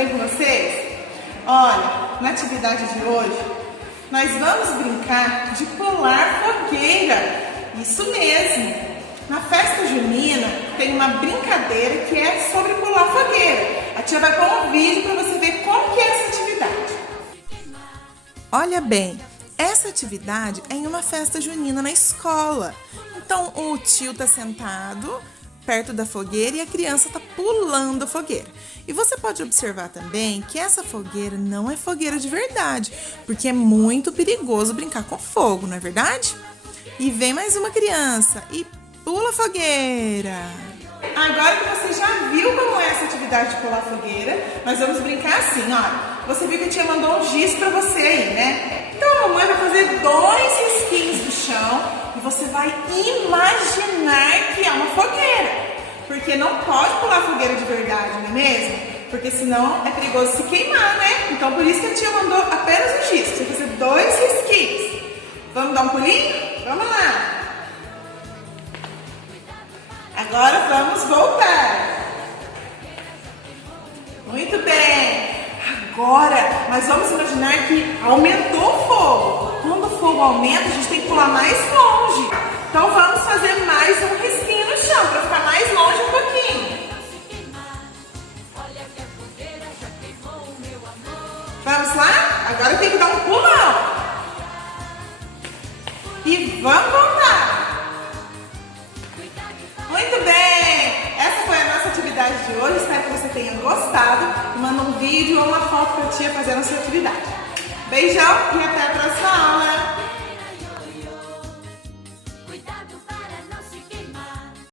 bem com vocês? Olha, na atividade de hoje, nós vamos brincar de pular fogueira. Isso mesmo! Na festa junina tem uma brincadeira que é sobre pular fogueira. A tia vai pôr um vídeo para você ver como que é essa atividade. Olha bem, essa atividade é em uma festa junina na escola. Então o tio está sentado perto da fogueira e a criança está pulando a fogueira. E você pode observar também que essa fogueira não é fogueira de verdade, porque é muito perigoso brincar com fogo, não é verdade? E vem mais uma criança e pula a fogueira. Agora que você já viu como é essa atividade de pular fogueira, nós vamos brincar assim, ó. Você viu que a tia mandou um giz pra você aí, né? Então a mamãe vai fazer 2 risquinhos no chão e você vai imaginar que é uma fogueira. Porque não pode pular fogueira de verdade, não é mesmo? Porque senão é perigoso se queimar, né? Então por isso que a tia mandou apenas um giz. Você vai fazer 2 risquinhos. Vamos dar um pulinho? Vamos lá! Agora vamos voltar. Muito bem. Agora nós vamos imaginar que aumentou o fogo. Quando o fogo aumenta, a gente tem que pular mais longe. Então vamos fazer mais um risquinho no chão para ficar mais longe um pouquinho. Vamos lá? Agora tem que dar um pulão. E vamos voltar. Muito bem! Essa foi a nossa atividade de hoje. Espero que você tenha gostado. Manda um vídeo ou uma foto para a tia fazendo a sua atividade. Beijão e